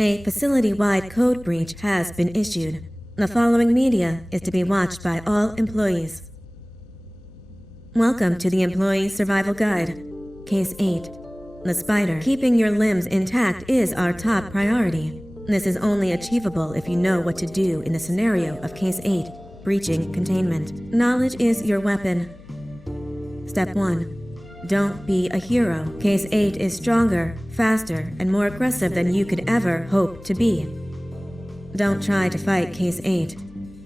A facility-wide code breach has been issued. The following media is to be watched by all employees. Welcome to the Employee Survival Guide. Case 8. The spider. Keeping your limbs intact is our top priority. This is only achievable if you know what to do in the scenario of Case 8, breaching containment. Knowledge is your weapon. Step 1. Don't be a hero. Case 8 is stronger, faster, and more aggressive than you could ever hope to be. Don't try to fight Case 8.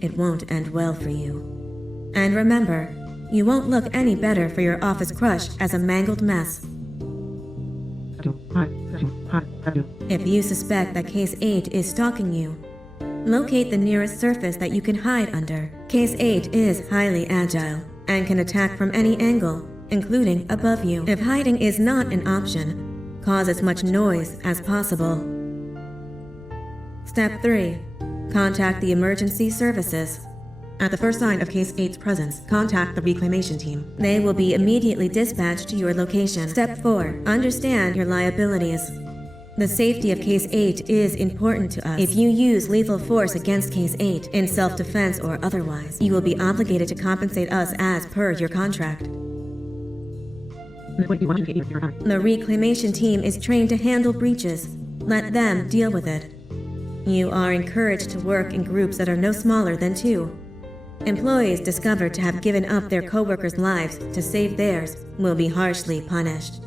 It won't end well for you. And remember, you won't look any better for your office crush as a mangled mess. If you suspect that Case 8 is stalking you, locate the nearest surface that you can hide under. Case 8 is highly agile and can attack from any angle, including above you. If hiding is not an option, cause as much noise as possible. Step 3. Contact the emergency services. At the first sign of Case 8's presence, contact the reclamation team. They will be immediately dispatched to your location. Step 4. Understand your liabilities. The safety of Case 8 is important to us. If you use lethal force against Case 8, in self-defense or otherwise, you will be obligated to compensate us as per your contract. The reclamation team is trained to handle breaches. Let them deal with it. You are encouraged to work in groups that are no smaller than 2. Employees discovered to have given up their coworkers' lives to save theirs will be harshly punished.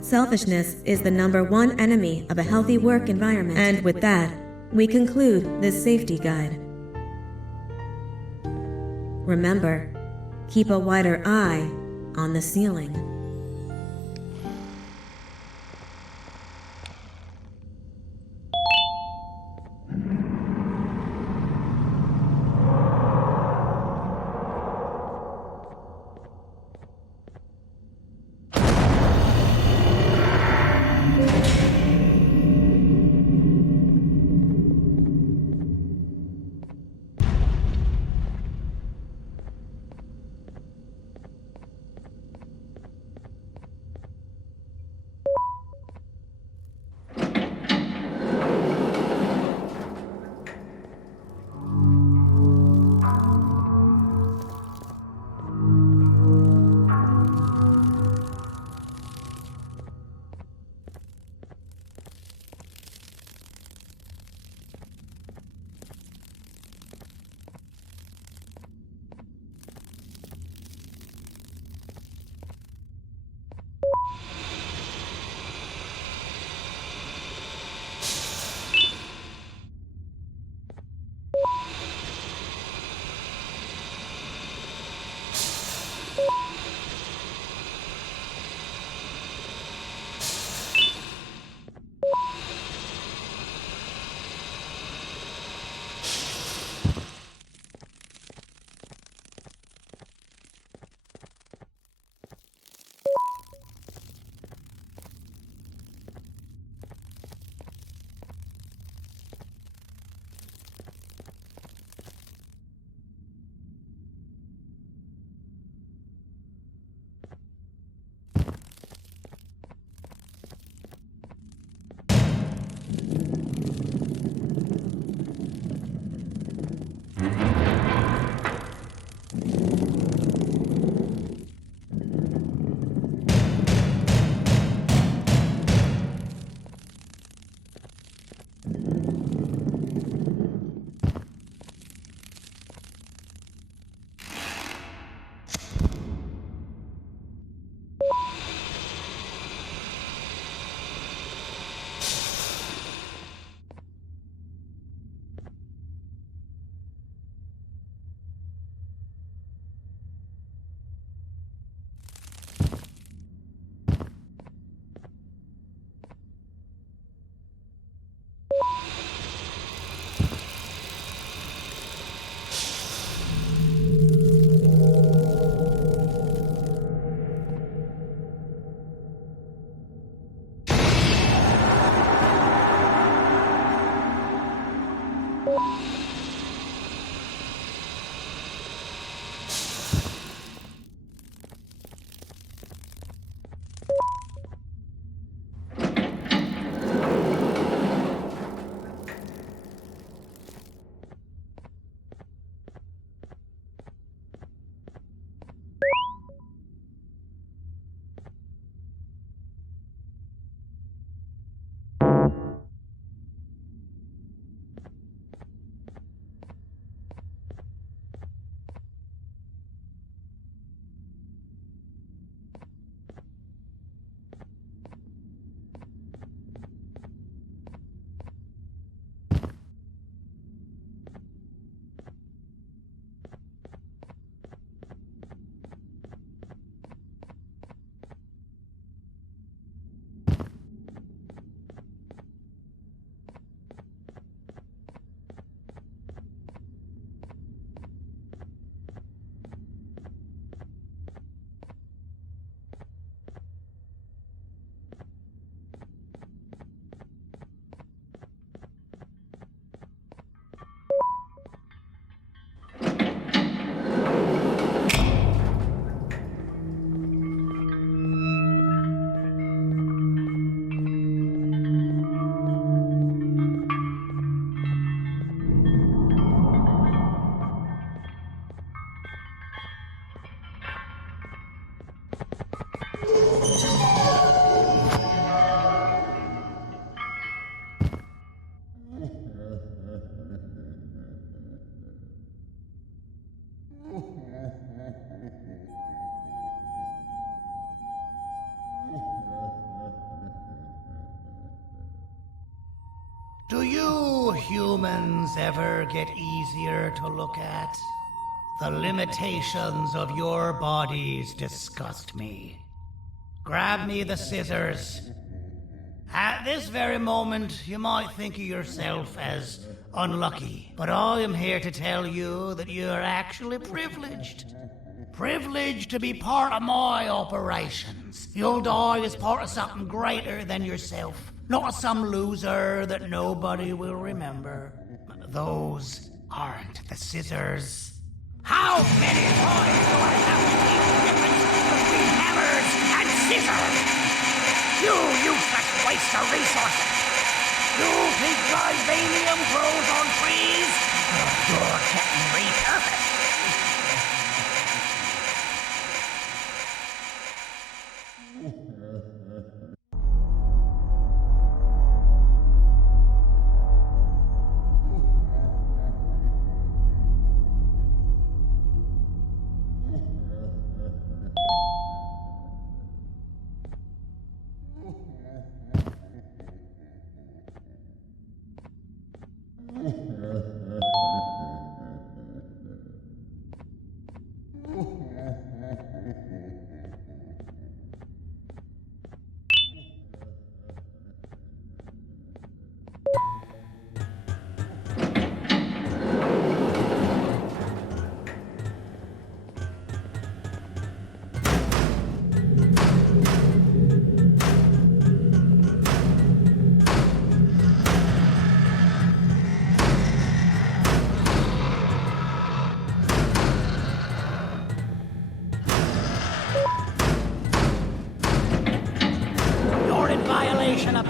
Selfishness is the #1 enemy of a healthy work environment. And with that, we conclude this safety guide. Remember, keep a wider eye on the ceiling. humans ever get easier to look at? The limitations of your bodies disgust me. Grab me the scissors. At this very moment, you might think of yourself as unlucky, but I am here to tell you that you are actually privileged. Privileged to be part of my operations. You'll die as part of something greater than yourself, not some loser that nobody will remember. Those aren't the scissors. How many times do I have to teach the difference between hammers and scissors? You useless waste of resources! You think vibranium grows on trees? You're getting repurposed.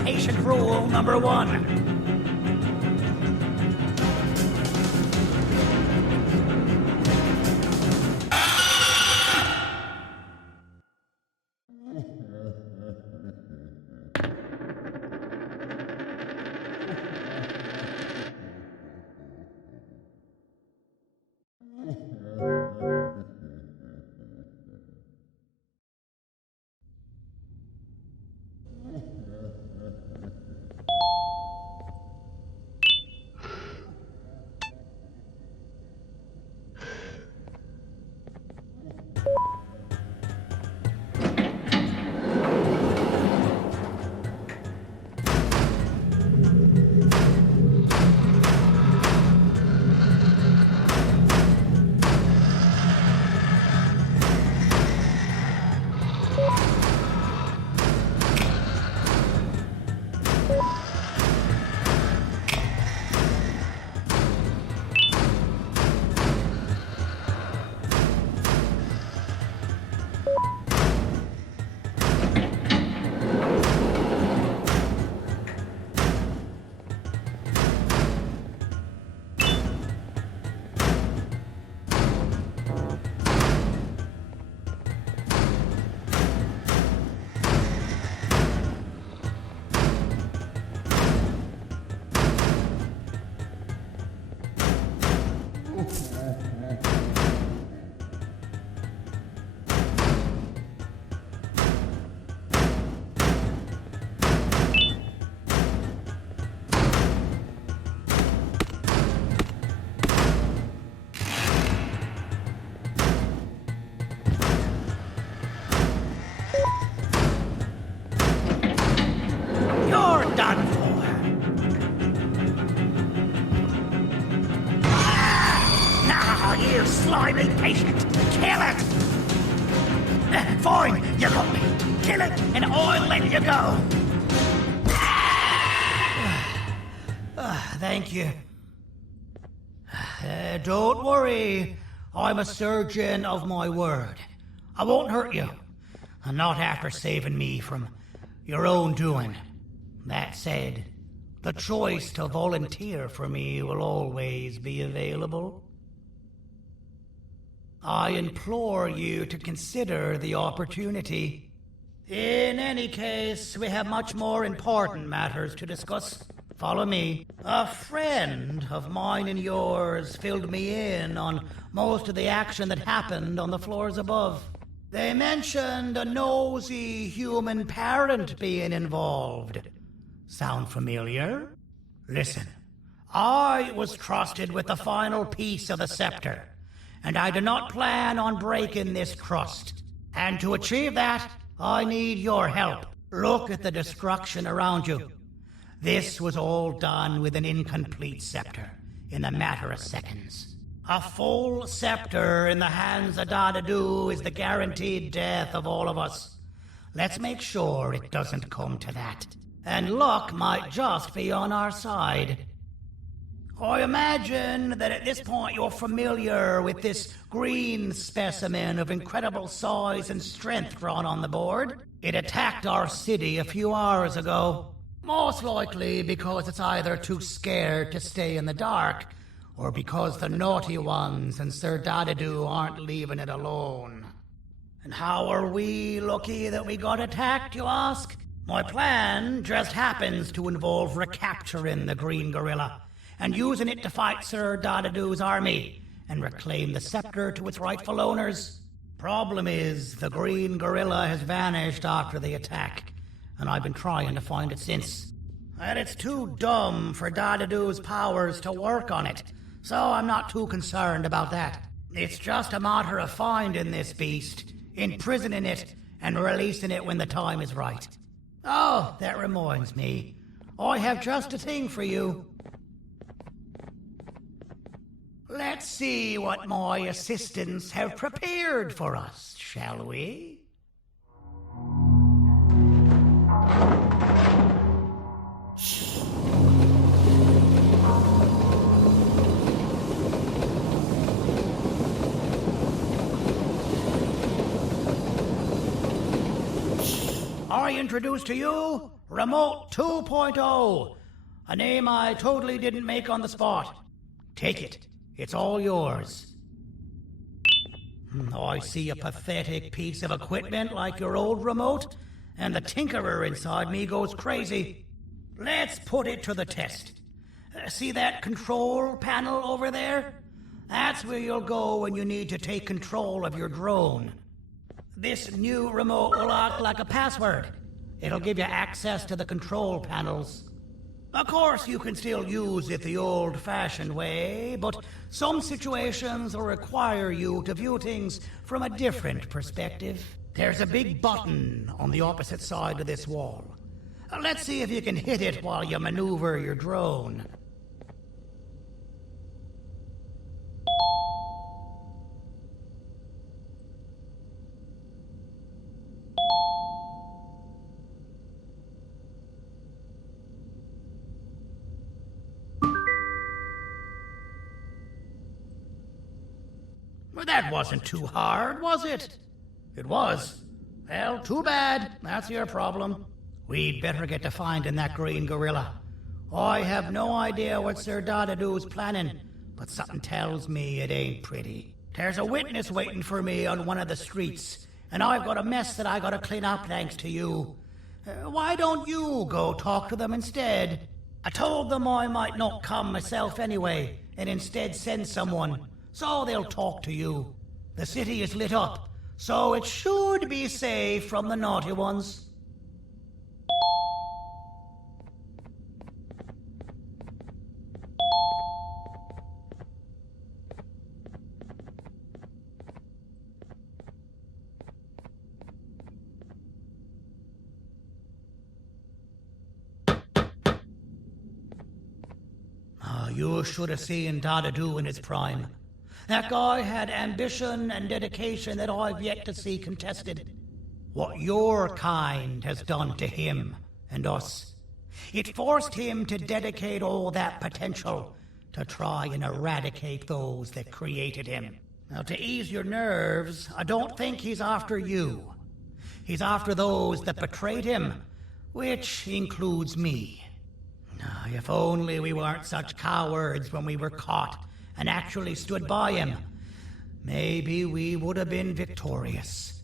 Patient rule number 1. Slimy patient! Kill it! Fine, you got me. Kill it, and I'll let you go. Thank you. Don't worry. I'm a surgeon of my word. I won't hurt you. Not after saving me from your own doing. That said, the choice to volunteer for me will always be available. I implore you to consider the opportunity. In any case, we have much more important matters to discuss. Follow me. A friend of mine and yours filled me in on most of the action that happened on the floors above. They mentioned a nosy human parent being involved. Sound familiar? Listen, I was trusted with the final piece of the scepter, and I do not plan on breaking this trust. And to achieve that, I need your help. Look at the destruction around you. This was all done with an incomplete scepter, in a matter of seconds. A full scepter in the hands of Dadadu is the guaranteed death of all of us. Let's make sure it doesn't come to that. And luck might just be on our side. I imagine that at this point you're familiar with this green specimen of incredible size and strength drawn on the board. It attacked our city a few hours ago. Most likely because it's either too scared to stay in the dark, or because the naughty ones and Sir Dadadu aren't leaving it alone. And how are we lucky that we got attacked, you ask? My plan just happens to involve recapturing the green gorilla and using it to fight Sir Dadadu's army and reclaim the scepter to its rightful owners. Problem is, the green gorilla has vanished after the attack, and I've been trying to find it since. And it's too dumb for Dadadu's powers to work on it, so I'm not too concerned about that. It's just a matter of finding this beast, imprisoning it, and releasing it when the time is right. Oh, that reminds me. I have just a thing for you. Let's see what my assistants have prepared for us, shall we? I introduce to you Remote 2.0, a name I totally didn't make on the spot. Take it. It's all yours. I see a pathetic piece of equipment like your old remote, and the tinkerer inside me goes crazy. Let's put it to the test. See that control panel over there? That's where you'll go when you need to take control of your drone. This new remote will act like a password. It'll give you access to the control panels. Of course, you can still use it the old-fashioned way, but some situations will require you to view things from a different perspective. There's a big button on the opposite side of this wall. Let's see if you can hit it while you maneuver your drone. Well, that wasn't too hard, was it? It was. Well, too bad. That's your problem. We'd better get to finding that green gorilla. I have no idea what Sir Dadadu's planning, but something tells me it ain't pretty. There's a witness waiting for me on one of the streets, and I've got a mess that I gotta clean up thanks to you. Why don't you go talk to them instead? I told them I might not come myself anyway, and instead send someone, so they'll talk to you. The city is lit up, so it should be safe from the naughty ones. You should have seen Dadadu in his prime. That guy had ambition and dedication that I've yet to see contested. What your kind has done to him and us. It forced him to dedicate all that potential to try and eradicate those that created him. Now, to ease your nerves, I don't think he's after you. He's after those that betrayed him, which includes me. If only we weren't such cowards when we were caught and actually stood by him, maybe we would have been victorious.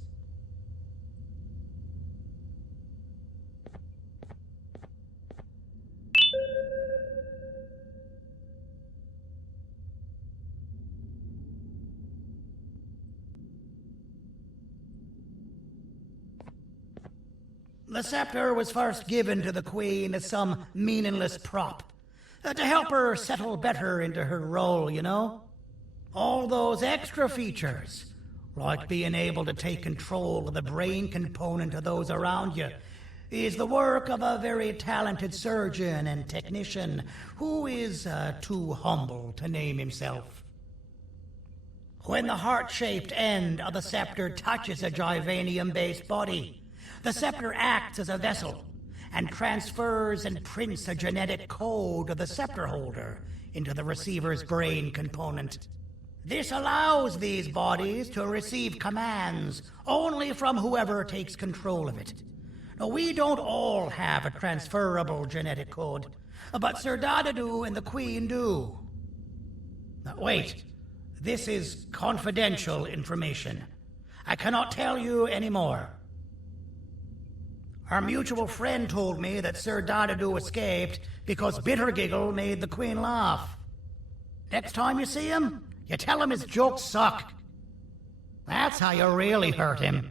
The scepter was first given to the Queen as some meaningless prop. To help her settle better into her role, you know? All those extra features, like being able to take control of the brain component of those around you, is the work of a very talented surgeon and technician who is too humble to name himself. When the heart-shaped end of the scepter touches a Givanium-based body, the scepter acts as a vessel and transfers and prints a genetic code of the scepter holder into the receiver's brain component. This allows these bodies to receive commands only from whoever takes control of it. Now, we don't all have a transferable genetic code, but Sir Dadadu and the Queen do. Now, wait. This is confidential information. I cannot tell you any more. Our mutual friend told me that Sir Dadadu escaped because Bittergiggle made the Queen laugh. Next time you see him, you tell him his jokes suck. That's how you really hurt him.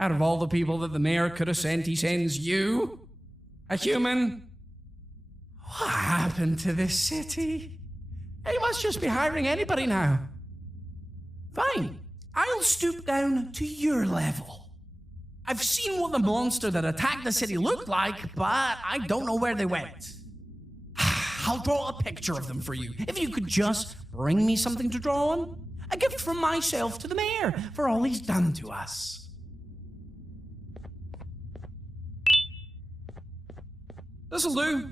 Out of all the people that the mayor could have sent, he sends you? A human? What happened to this city? He must just be hiring anybody now. Fine, I'll stoop down to your level. I've seen what the monster that attacked the city looked like, but I don't know where they went. I'll draw a picture of them for you, if you could just bring me something to draw on. A gift from myself to the mayor for all he's done to us. This'll do.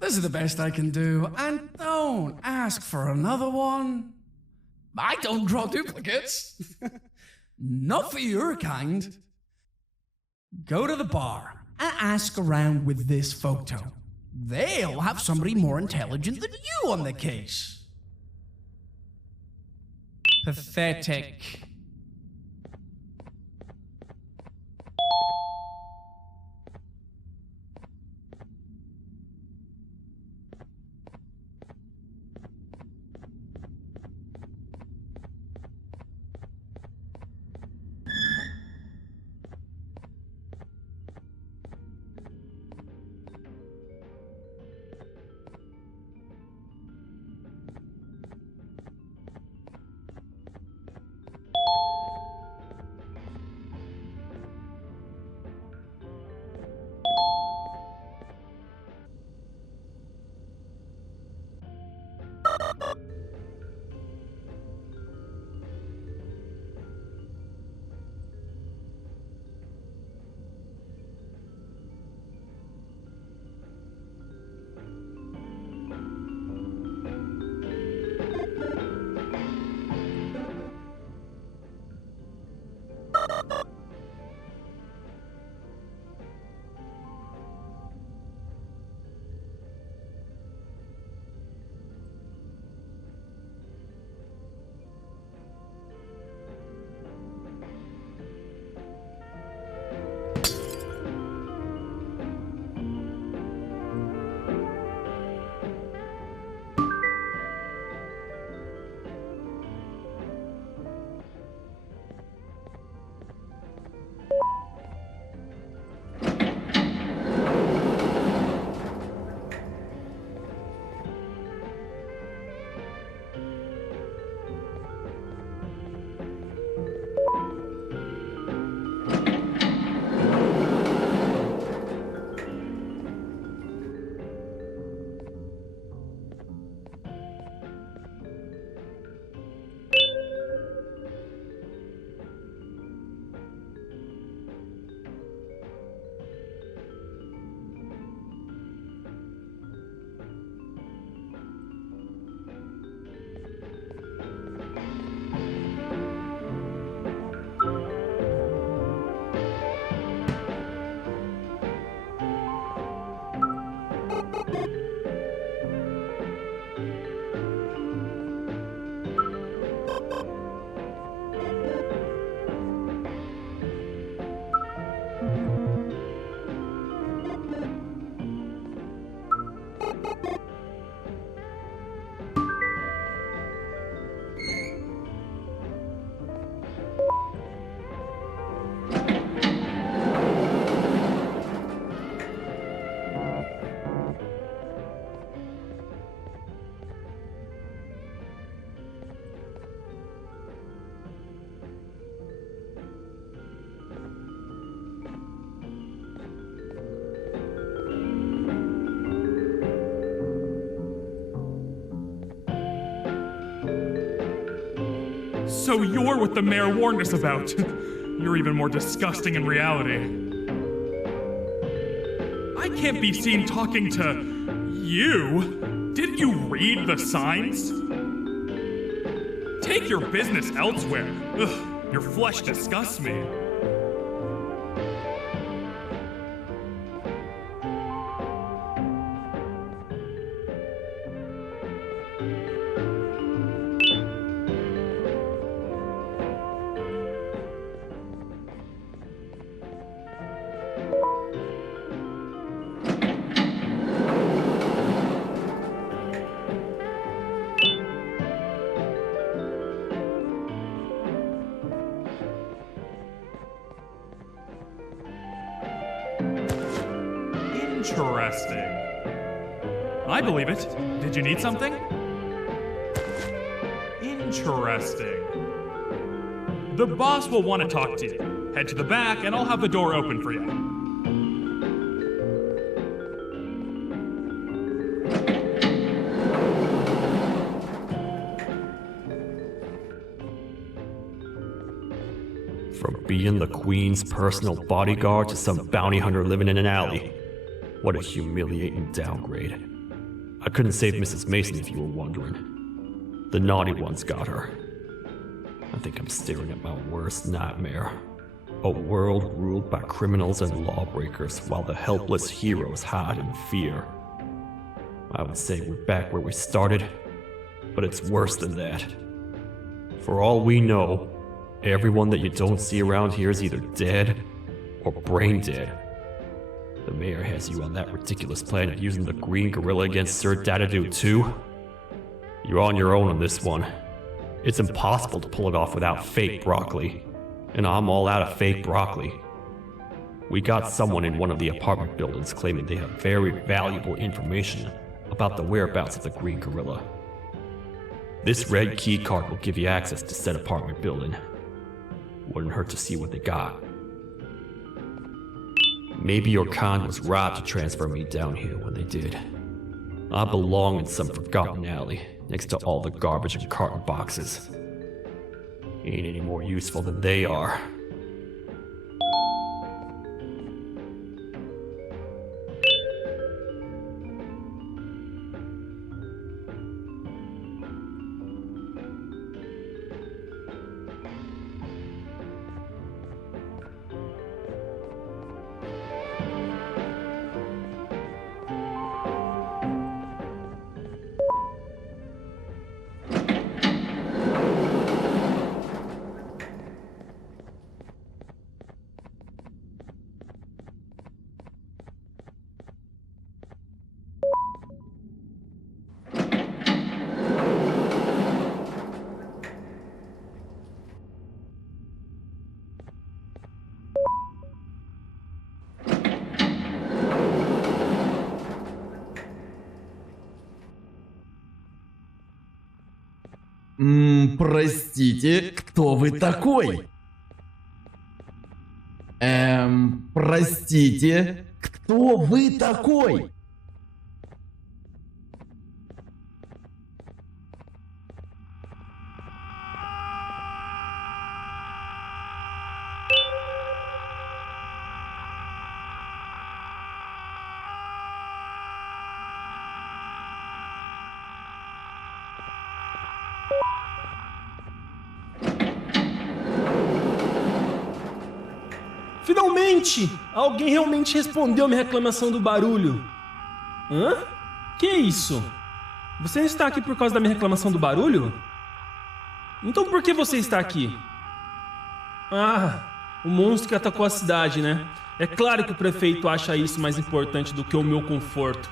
This is the best I can do, and don't ask for another one. I don't draw duplicates. Not for your kind. Go to the bar and ask around with this photo. They'll have somebody more intelligent than you on the case. Pathetic. So you're what the mayor warned us about. You're even more disgusting in reality. I can't be seen talking to you. Didn't you read the signs? Take your business elsewhere. Ugh, your flesh disgusts me. Interesting. I believe it. Did you need something? Interesting. The boss will want to talk to you. Head to the back and I'll have the door open for you. From being the Queen's personal bodyguard to some bounty hunter living in an alley. What a humiliating downgrade. I couldn't save Mrs. Mason if you were wondering. The naughty ones got her. I think I'm staring at my worst nightmare. A world ruled by criminals and lawbreakers while the helpless heroes hide in fear. I would say we're back where we started, but it's worse than that. For all we know, everyone that you don't see around here is either dead or brain dead. The mayor has you on that ridiculous planet using the green gorilla against Sir Dadadoo too? You're on your own on this one. It's impossible to pull it off without fake broccoli. And I'm all out of fake broccoli. We got someone in one of the apartment buildings claiming they have very valuable information about the whereabouts of the green gorilla. This red key card will give you access to said apartment building. Wouldn't hurt to see what they got. Maybe your kind was right to transfer me down here when they did. I belong in some forgotten alley, next to all the garbage and carton boxes. Ain't any more useful than they are. Простите, кто вы такой? Простите, кто вы такой? Finalmente! Alguém realmente respondeu minha reclamação do barulho. Hã? Que é isso? Você não está aqui por causa da minha reclamação do barulho? Então por que você está aqui? Ah, o monstro que atacou a cidade, né? É claro que o prefeito acha isso mais importante do que o meu conforto.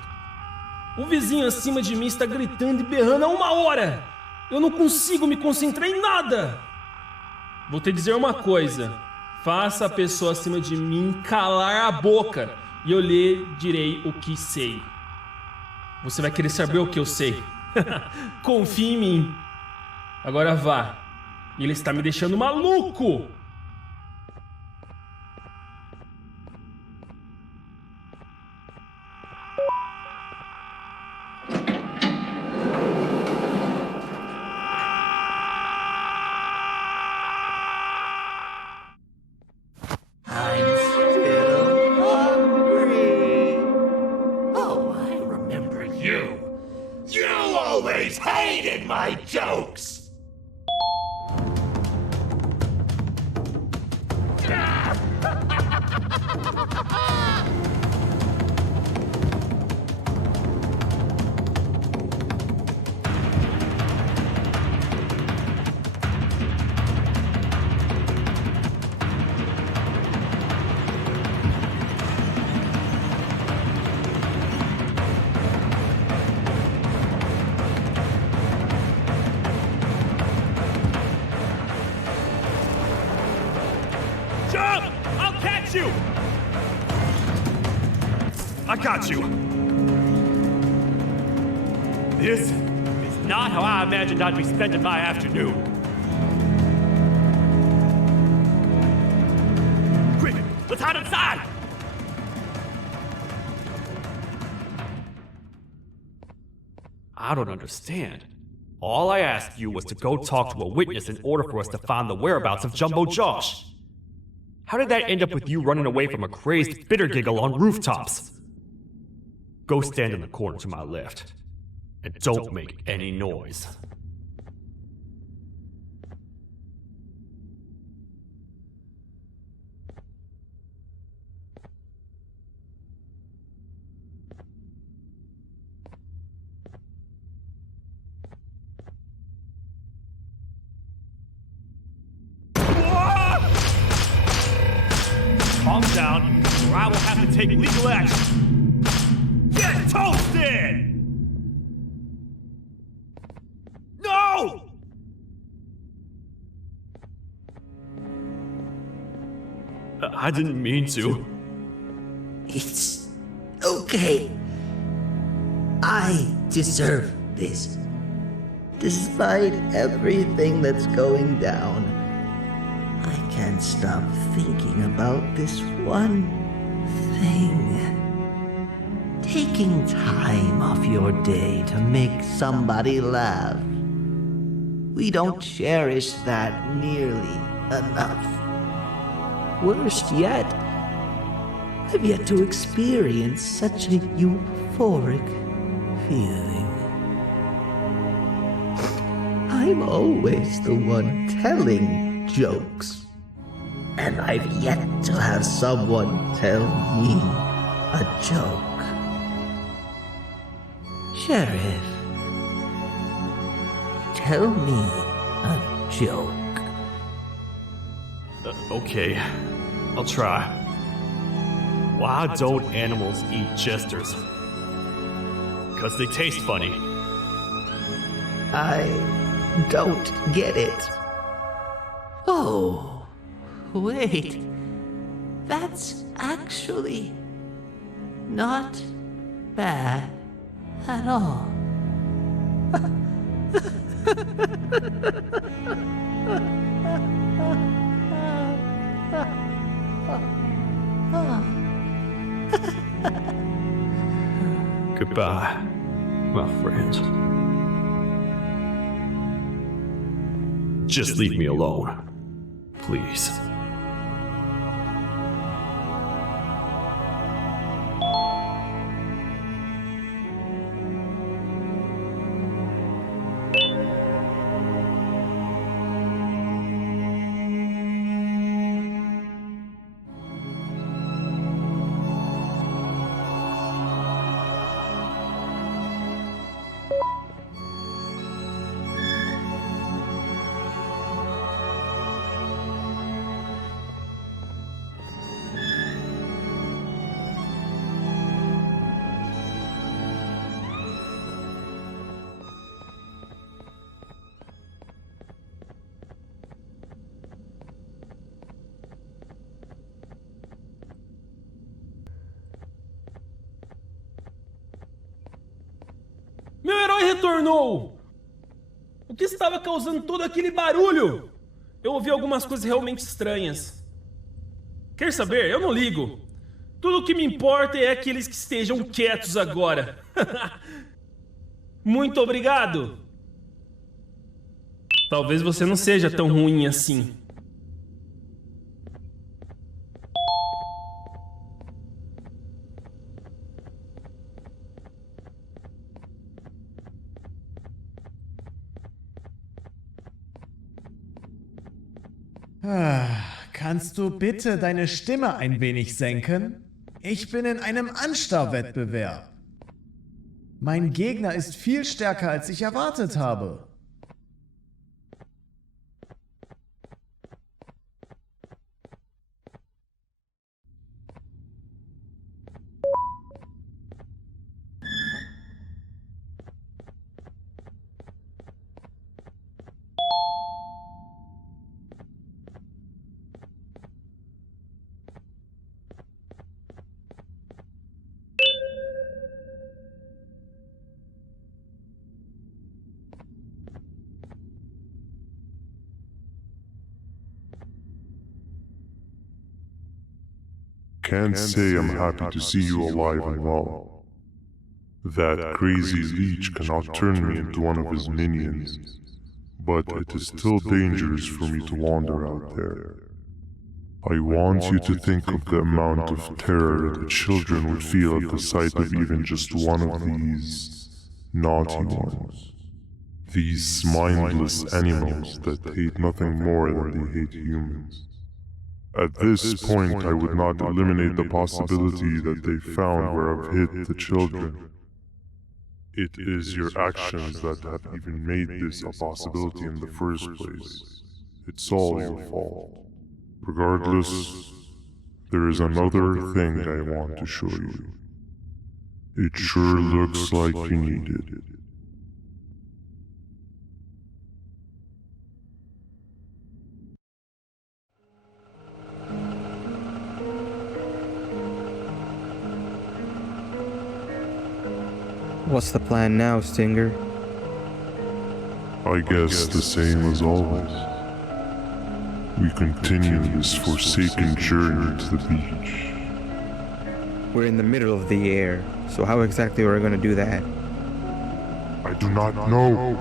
O vizinho acima de mim está gritando e berrando há 1 hora! Eu não consigo me concentrar em nada! Vou te dizer uma coisa. Faça a pessoa acima de mim calar a boca e eu lhe direi o que sei. Você vai querer saber o que eu sei. Confie em mim. Agora vá. Ele está me deixando maluco. always hated my jokes! Jump! I'll catch you! I got you. This is not how I imagined I'd be spending my afternoon. Quick, let's hide inside! I don't understand. All I asked you was to go talk to a witness in order for us to find the whereabouts of Jumbo Josh. How did that end up with you running away from a crazed bitter giggle on rooftops? Go stand in the corner to my left. And don't make any noise. Calm down, or I will have to take legal action. Get toasted! No! I didn't mean to. It's okay. I deserve this. Despite everything that's going down, I can't stop thinking about this one thing. Taking time off your day to make somebody laugh. We don't cherish that nearly enough. Worst yet, I've yet to experience such a euphoric feeling. I'm always the one telling jokes, and I've yet to have someone tell me a joke. Sheriff, tell me a joke. Okay, I'll try. Why don't animals eat jesters? 'Cause they taste funny. I don't get it. Oh, wait. That's actually not bad at all. Goodbye, my friend. Just leave me alone, please. Meu herói retornou! O que estava causando todo aquele barulho? Eu ouvi algumas coisas realmente estranhas. Quer saber? Eu não ligo. Tudo o que me importa é aqueles que estejam quietos agora. Muito obrigado! Talvez você não seja tão ruim assim. Kannst du bitte deine Stimme ein wenig senken? Ich bin in einem Anstarrwettbewerb. Mein Gegner ist viel stärker, als ich erwartet habe. Can't say I'm happy to see you alive and well. That crazy leech cannot turn me into one of his minions, but it is still dangerous for me to wander out there. I want you to think of the amount of terror that children would feel at the sight of even just one of these naughty ones. These mindless animals that hate nothing more than they hate humans. At this point, I would not eliminate the possibility that they found where I've hid the children. It is your actions that have even made this a possibility in the first place. It's all your fault. Regardless, there is another thing I want to show you. It sure looks like you need it. What's the plan now, Stinger? I guess the same as always. We continue this forsaken journey to the beach. We're in the middle of the air, so how exactly are we going to do that? I do not know.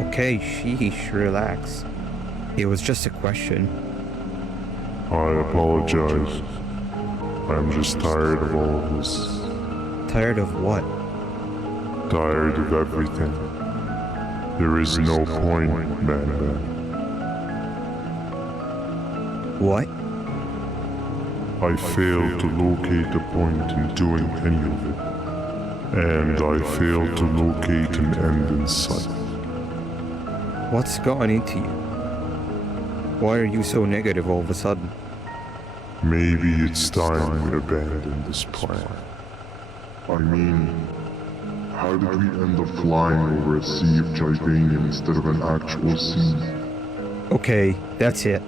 Okay, sheesh, relax. It was just a question. I apologize. I'm just tired of all of this. Tired of what? Tired of everything. There is no point, Banban. What? I failed to locate a point in doing any of it. And I failed to locate an end in sight. What's gone into you? Why are you so negative all of a sudden? Maybe it's time we abandon this plan. I mean, how did we end up flying over a sea of Jivanium instead of an actual sea? Okay, that's it.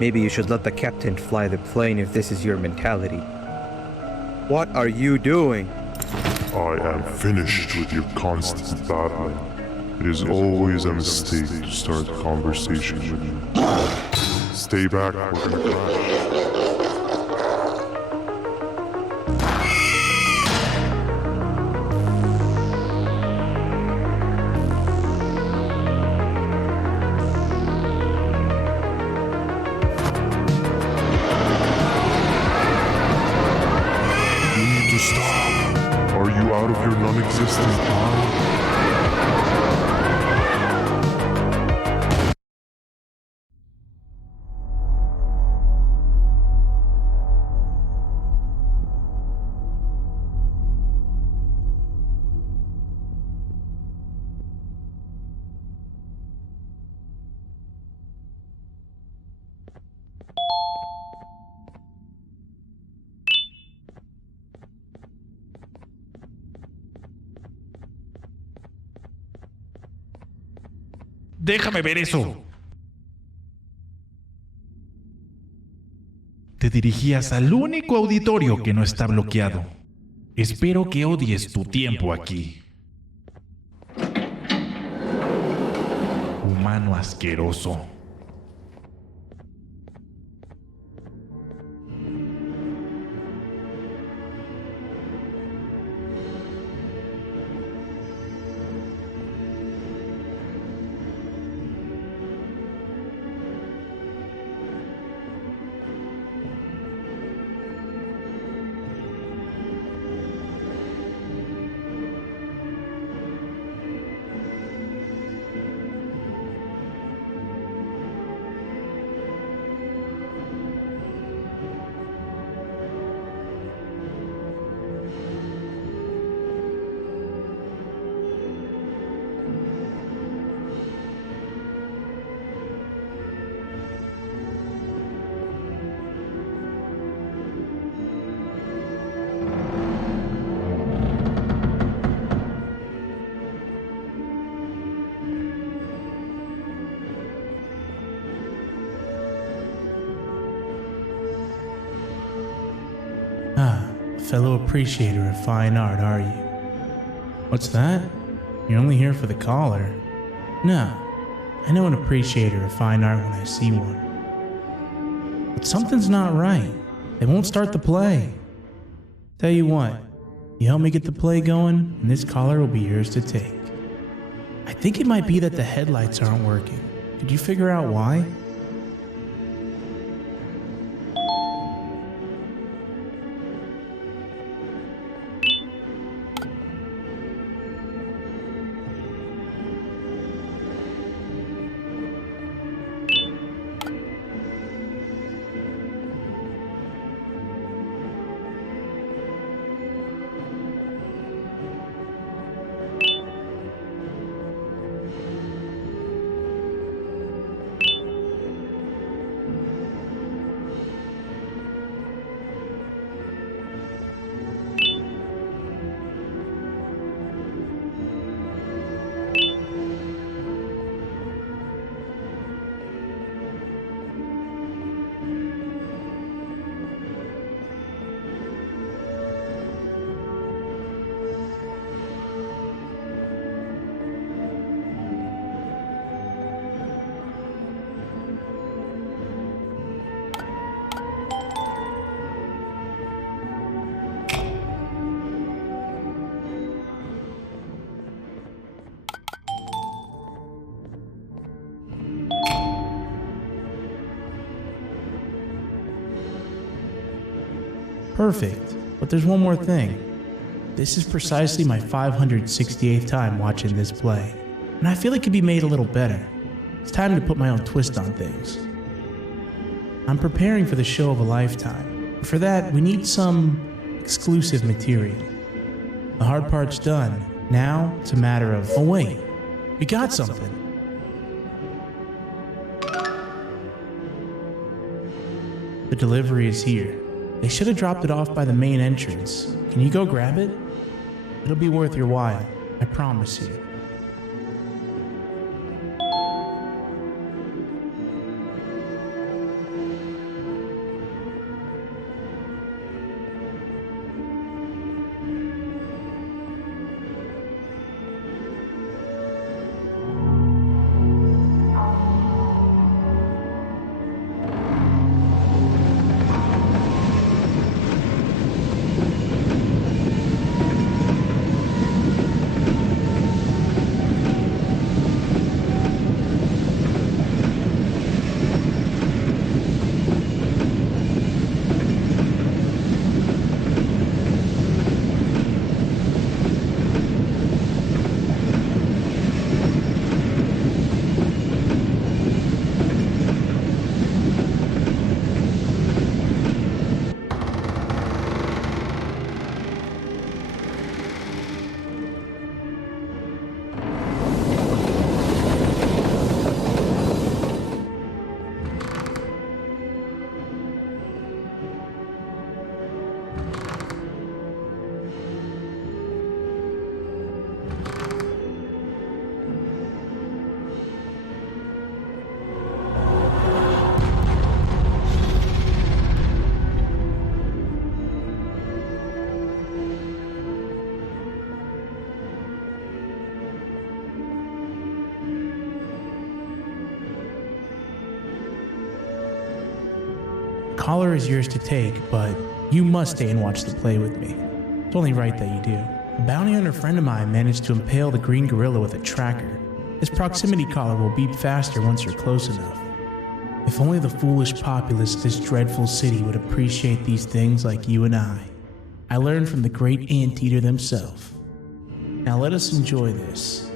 Maybe you should let the captain fly the plane if this is your mentality. What are you doing? I am finished with your constant battling. It is always a mistake to start a conversation with you. Stay back, we're gonna crash. Are you out of your non-existent mind? Déjame ver eso. Te dirigías al único auditorio que no está bloqueado. Espero que odies tu tiempo aquí. Humano asqueroso. fellow appreciator of fine art, are you? What's that? You're only here for the collar. No, I know an appreciator of fine art when I see one. But something's not right. They won't start the play. Tell you what, you help me get the play going, and this collar will be yours to take. I think it might be that the headlights aren't working. Could you figure out why? Perfect. But there's one more thing. This is precisely my 568th time watching this play, and I feel it could be made a little better. It's time to put my own twist on things. I'm preparing for the show of a lifetime. For that, we need some exclusive material. The hard part's done. Now, it's a matter of... Oh wait, we got something. The delivery is here. They should have dropped it off by the main entrance. Can you go grab it? It'll be worth your while, I promise you. Collar is yours to take, but you must stay and watch the play with me. It's only right that you do. A bounty hunter friend of mine managed to impale the green gorilla with a tracker. This proximity collar will beep faster once you're close enough. If only the foolish populace of this dreadful city would appreciate these things like you and I. I learned from the great anteater themselves. Now let us enjoy this.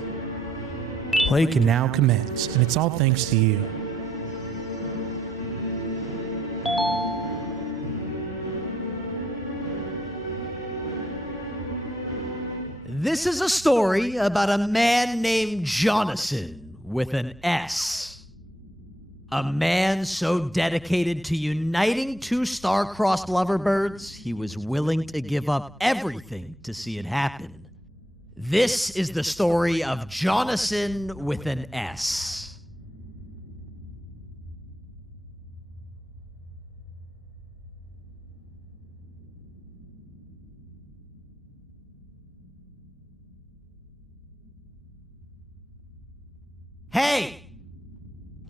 Play can now commence, and it's all thanks to you. This is a story about a man named Jonathan with an S. A man so dedicated to uniting two star-crossed loverbirds, he was willing to give up everything to see it happen. This is the story of Jonathan with an S. Hey!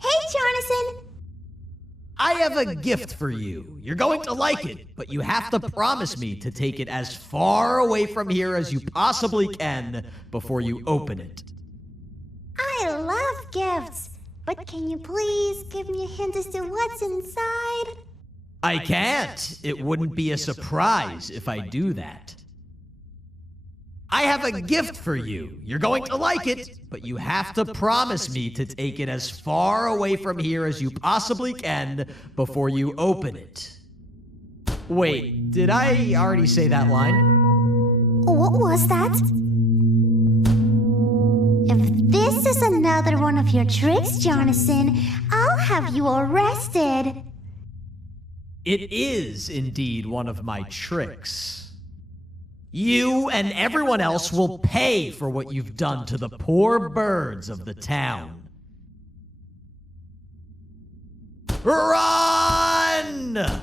Hey, Jonathan! I have a gift for you. You're going to like it, but you have to promise me to take it as far away from here as you possibly can before you open it. I love gifts, but can you please give me a hint as to what's inside? I can't. It wouldn't be a surprise if I do that. I have a gift for you. You're going to like it, but you have to promise me to take it as far away from here as you possibly can before you open it. Wait, did I already say that line? What was that? If this is another one of your tricks, Jonathan, I'll have you arrested. It is indeed one of my tricks. You and everyone else will pay for what you've done to the poor birds of the town. Run!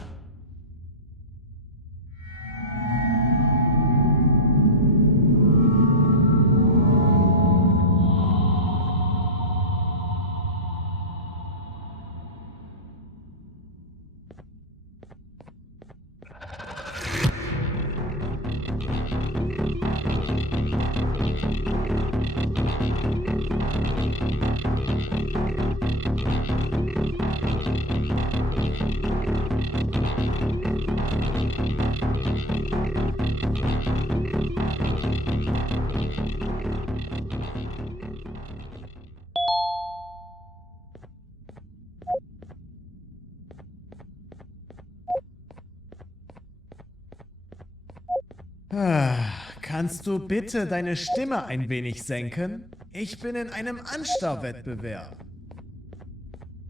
Kannst du bitte deine Stimme ein wenig senken? Ich bin in einem Anstarrwettbewerb.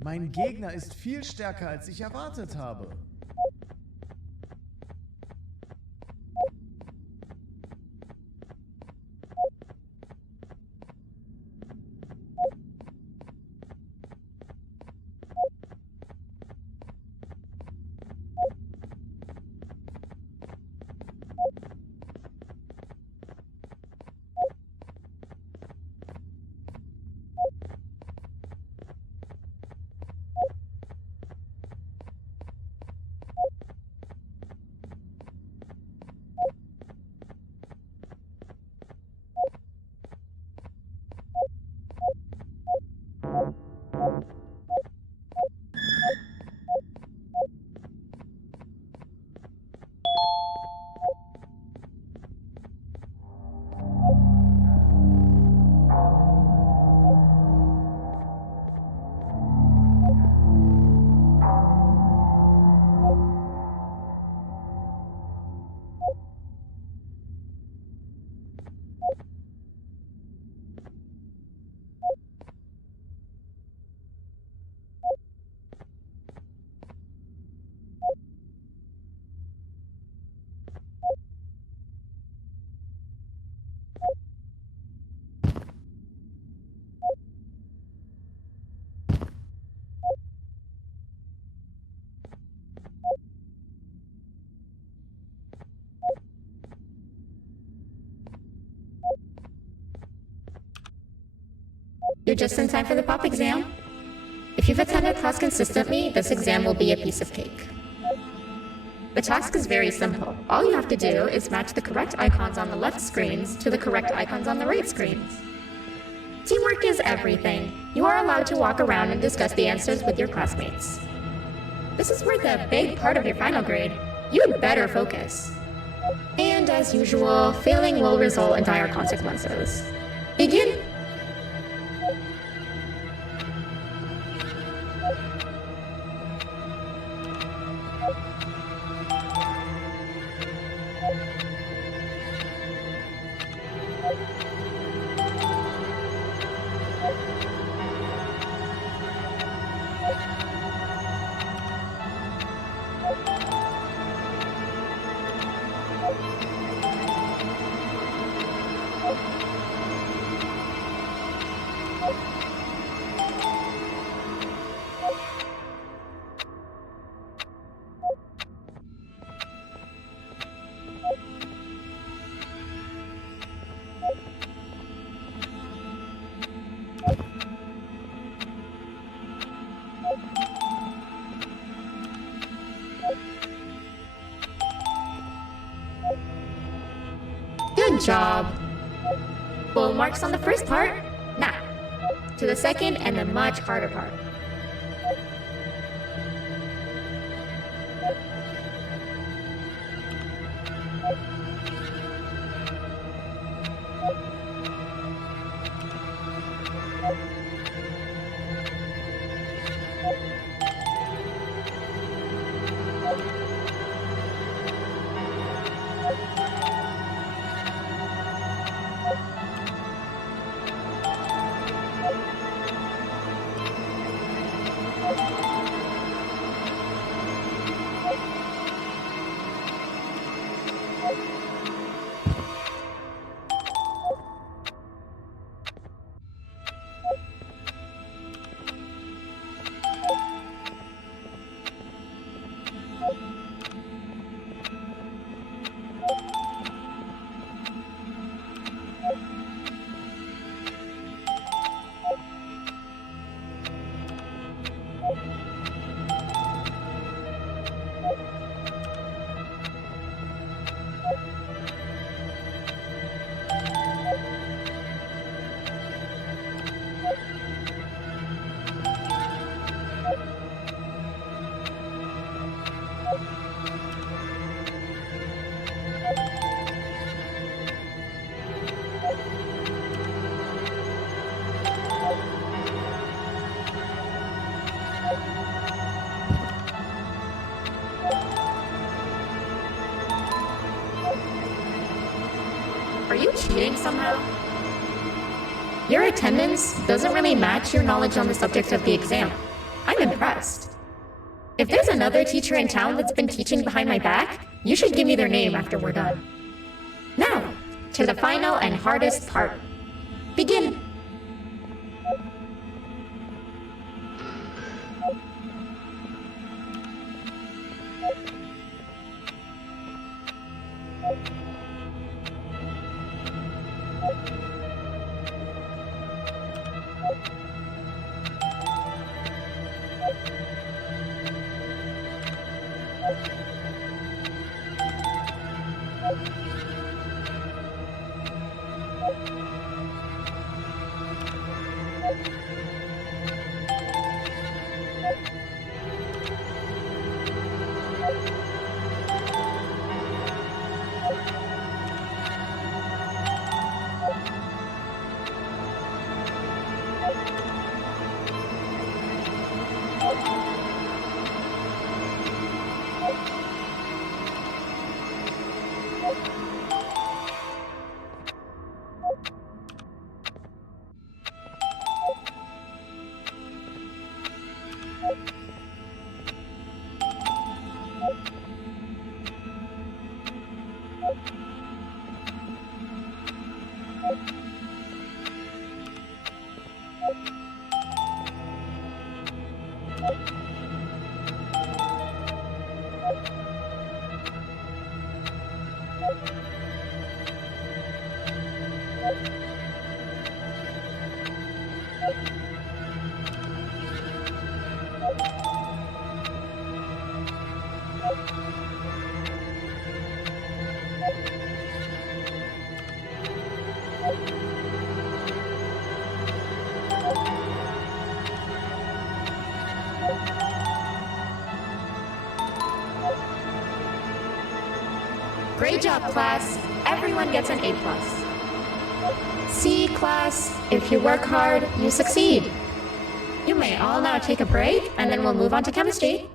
Mein Gegner ist viel stärker, als ich erwartet habe. You're just in time for the pop exam. If you've attended class consistently, this exam will be a piece of cake. The task is very simple. All you have to do is match the correct icons on the left screens to the correct icons on the right screens. Teamwork is everything. You are allowed to walk around and discuss the answers with your classmates. This is worth a big part of your final grade. You had better focus. And as usual, failing will result in dire consequences. Begin. job. Full marks on the first part. Now, to the second and the much harder part. Are you cheating somehow? Your attendance doesn't really match your knowledge on the subject of the exam. I'm impressed. If there's another teacher in town that's been teaching behind my back, you should give me their name after we're done. Now, to the final and hardest part. Begin. Great job, class. Everyone gets an A+. See, class, if you work hard, you succeed. You may all now take a break, and then we'll move on to chemistry.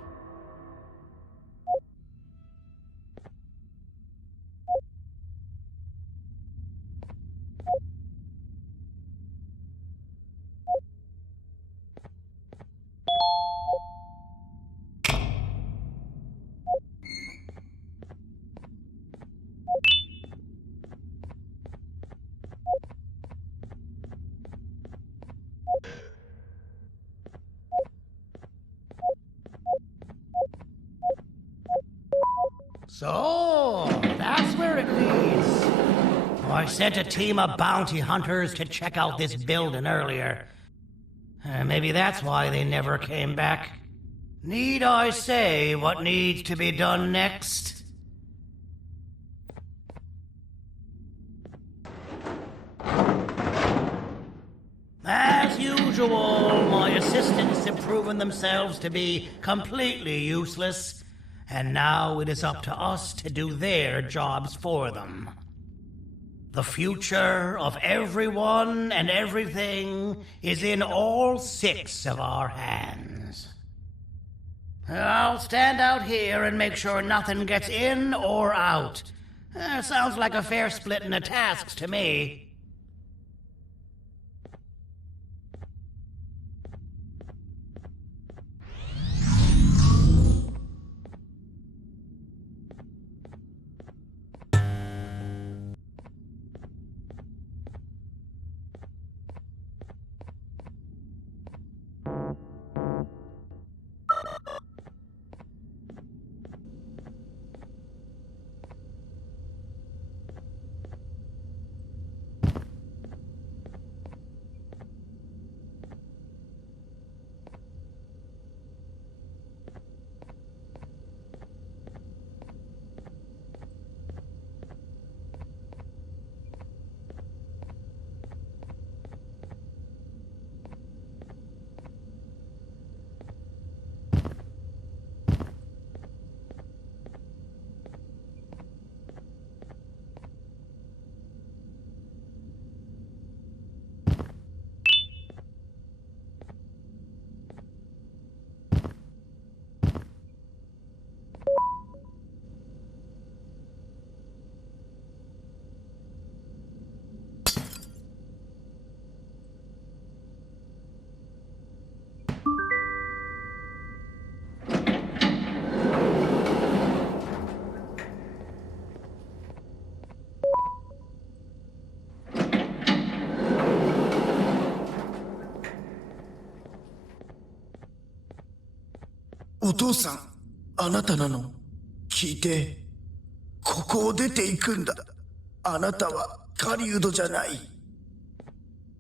So, that's where it leads. I sent a team of bounty hunters to check out this building earlier. Maybe that's why they never came back. Need I say what needs to be done next? usual, my assistants have proven themselves to be completely useless, and now it is up to us to do their jobs for them. The future of everyone and everything is in all 6 of our hands. I'll stand out here and make sure nothing gets in or out. Sounds like a fair splitting of tasks to me.「お父さん、あなたなの？聞いて。ここを出ていくんだ。あなたは狩人じゃない。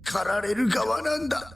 狩られる側なんだ。」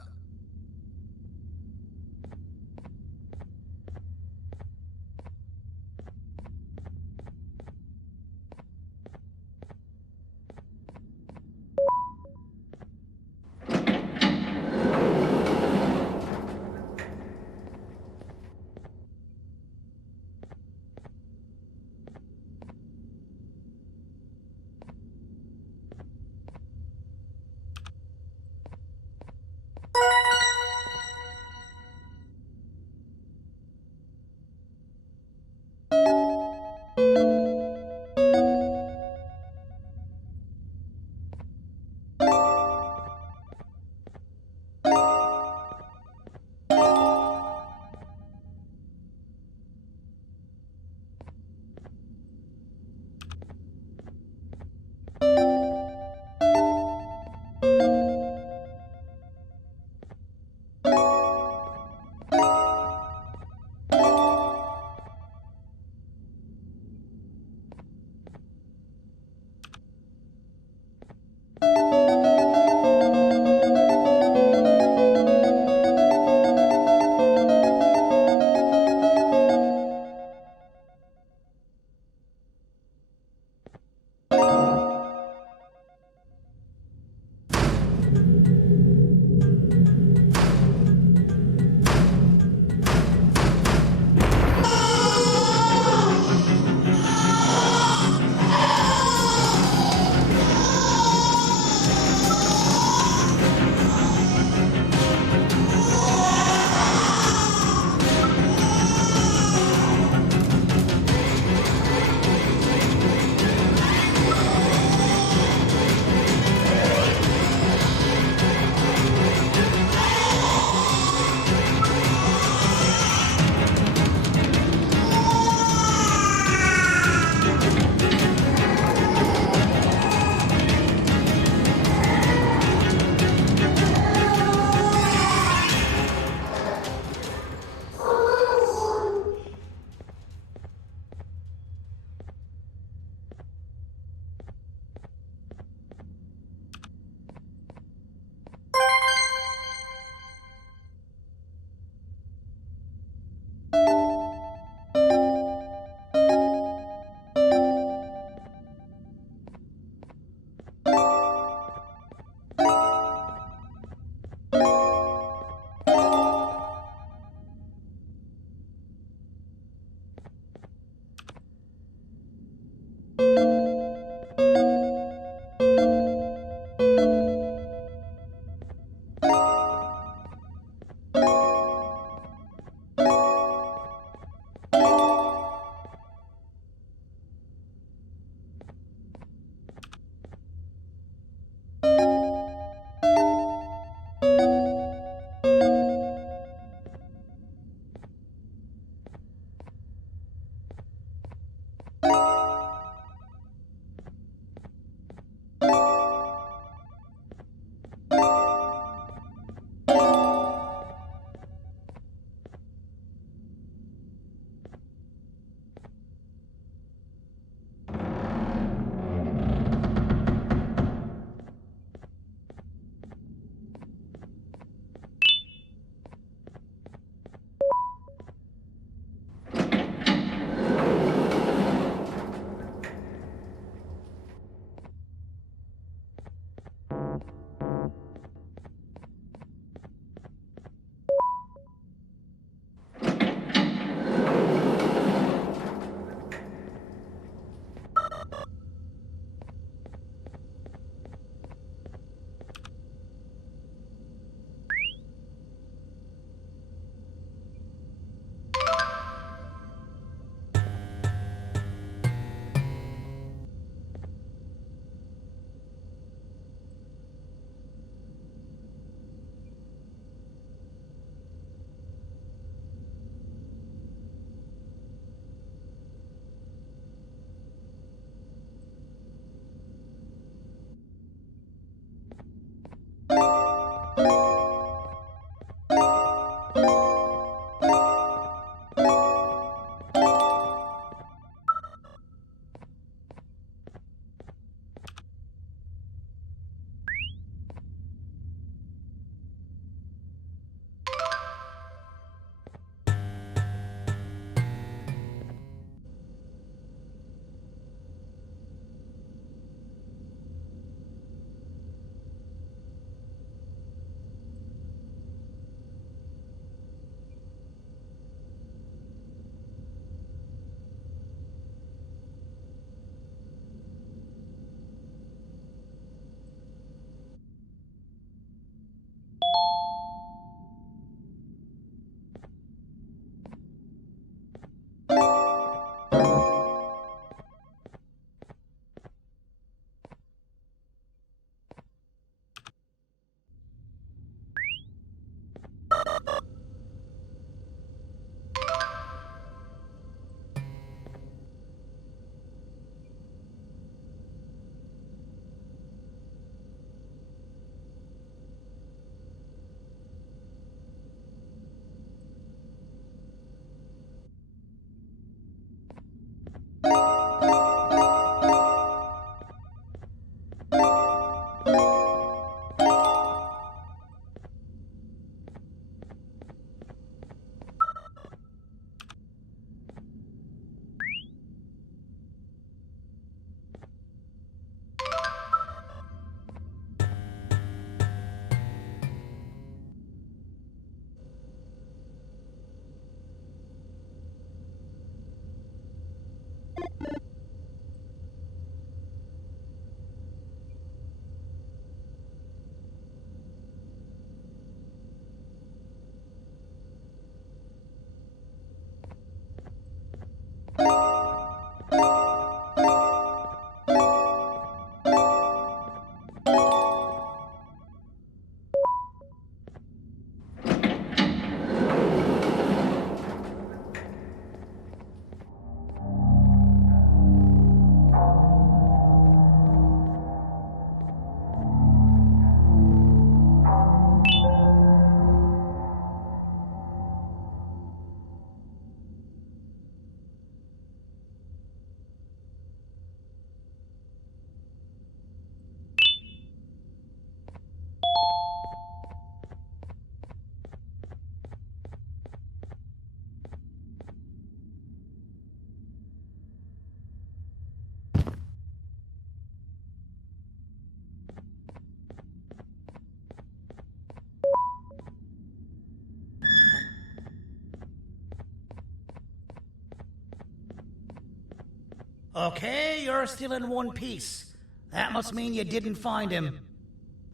Okay, you're still in one piece. That must mean you didn't find him.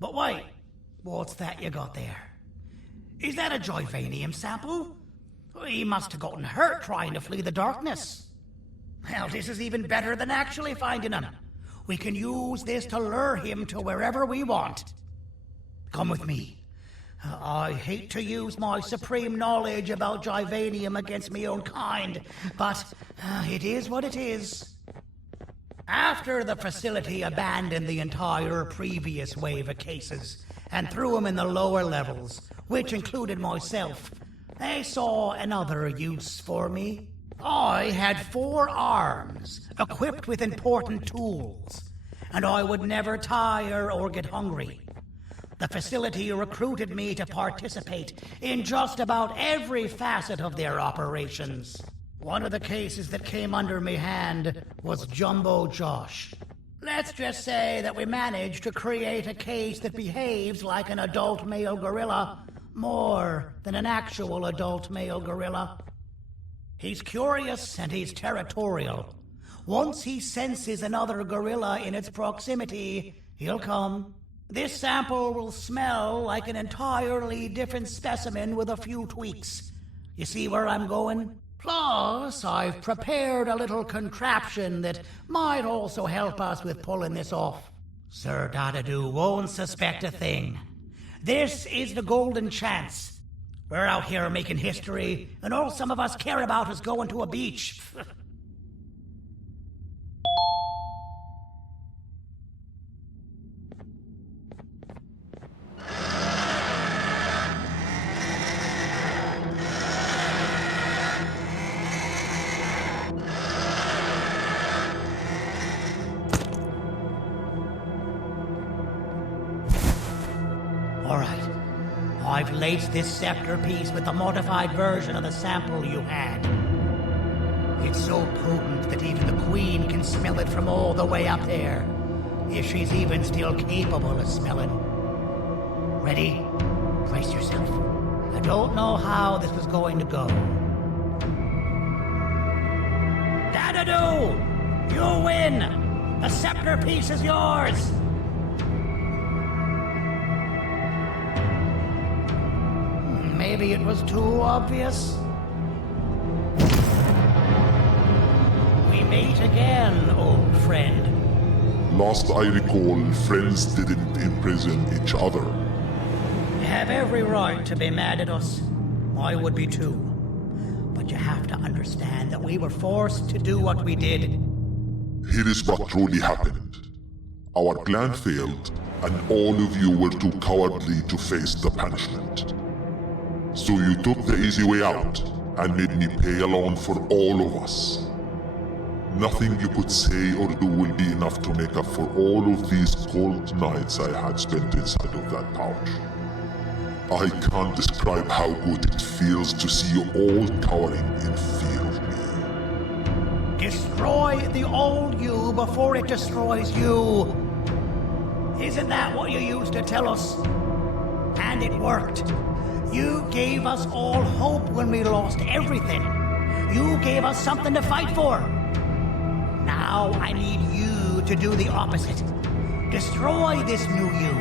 But wait, what's that you got there? Is that a Joyvanium sample? He must have gotten hurt trying to flee the darkness. Well, this is even better than actually finding him. We can use this to lure him to wherever we want. Come with me. I hate to use my supreme knowledge about Joyvanium against my own kind, but it is what it is. After the facility abandoned the entire previous wave of cases and threw them in the lower levels, which included myself, they saw another use for me. I had 4 arms, equipped with important tools, and I would never tire or get hungry. The facility recruited me to participate in just about every facet of their operations. One of the cases that came under me hand was Jumbo Josh. Let's just say that we managed to create a case that behaves like an adult male gorilla, more than an actual adult male gorilla. He's curious and he's territorial. Once he senses another gorilla in its proximity, he'll come. This sample will smell like an entirely different specimen with a few tweaks. You see where I'm going? Plus, I've prepared a little contraption that might also help us with pulling this off. Sir Dadadoo won't suspect a thing. This is the golden chance. We're out here making history, and all some of us care about is going to a beach. All right. I've laced this scepter piece with the modified version of the sample you had. It's so potent that even the Queen can smell it from all the way up there, if she's even still capable of smelling. Ready? Brace yourself. I don't know how this was going to go. Dadadoo! You win! The scepter piece is yours! Maybe it was too obvious. We meet again, old friend. Last I recall, friends didn't imprison each other. You have every right to be mad at us. I would be too. But you have to understand that we were forced to do what we did. Here is what truly happened. Our plan failed, and all of you were too cowardly to face the punishment. So you took the easy way out, and made me pay alone for all of us. Nothing you could say or do will be enough to make up for all of these cold nights I had spent inside of that pouch. I can't describe how good it feels to see you all cowering in fear of me. Destroy the old you before it destroys you. Isn't that what you used to tell us? And it worked. You gave us all hope when we lost everything. You gave us something to fight for. Now I need you to do the opposite. Destroy this new you.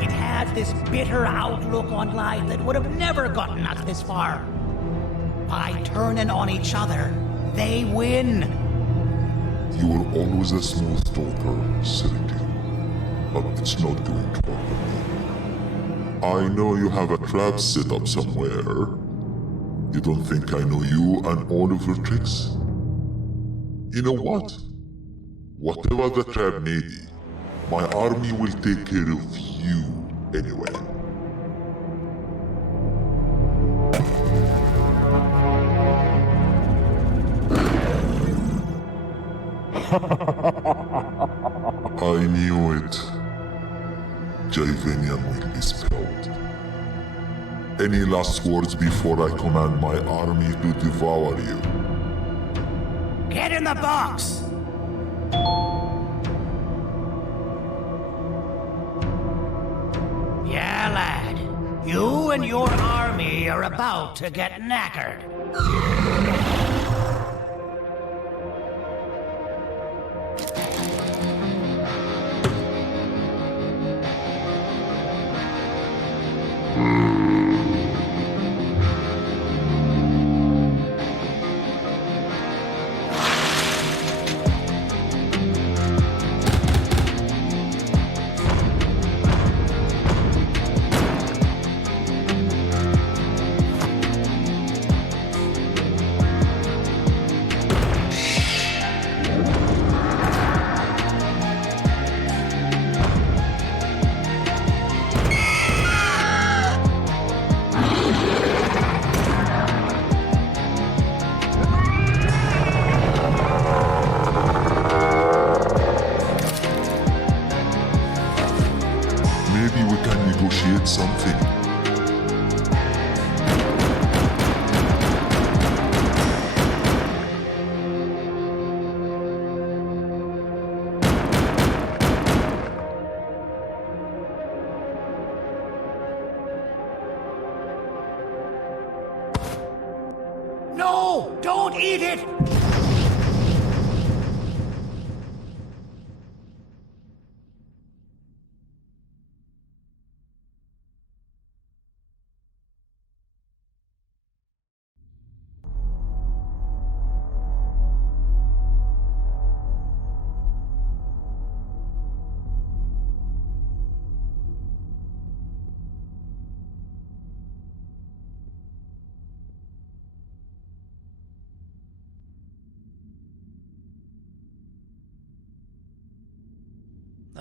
It has this bitter outlook on life that would have never gotten us this far. By turning on each other, they win. You were always a smooth talker, Sergei, but it's not going to bother me. I know you have a trap set up somewhere. You don't think I know you and all of your tricks? You know what? Whatever the trap may be, my army will take care of you anyway. I knew it. Javanian will be spelled. Any last words before I command my army to devour you? Get in the box! Yeah, lad. You and your army are about to get knackered. Maybe we can negotiate something. No! Don't eat it!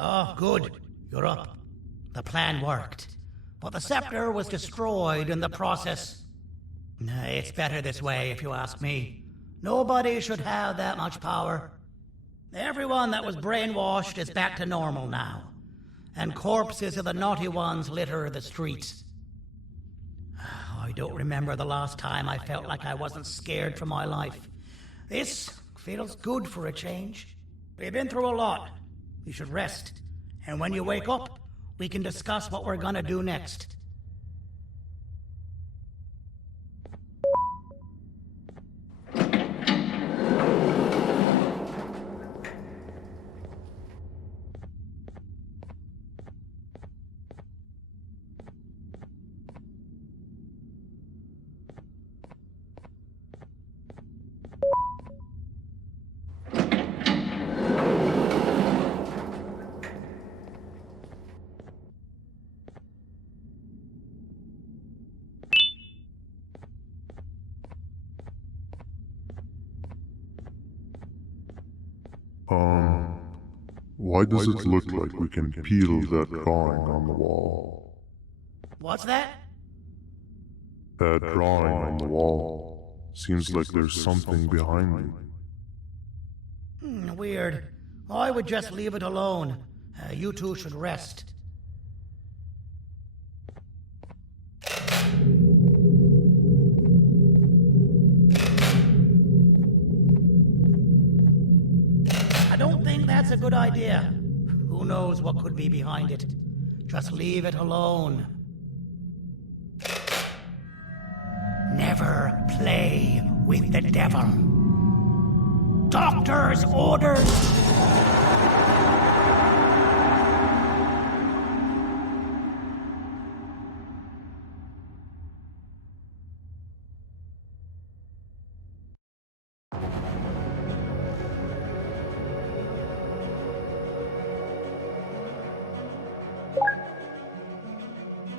Oh, good. You're up. The plan worked. But the scepter was destroyed in the process. It's better this way, if you ask me. Nobody should have that much power. Everyone that was brainwashed is back to normal now. and corpses of the naughty ones litter the streets. I don't remember the last time I felt like I wasn't scared for my life. This feels good for a change. We've been through a lot. You should rest. And when you wake up, we can discuss what we're gonna do next. Why does it look like we can peel that drawing on the wall? What's that? That drawing on the wall. Seems like there's something behind it. Weird. I would just leave it alone. You two should rest. I don't think that's a good idea. Who knows what could be behind it? Just leave it alone. Never play with the devil. Doctor's orders!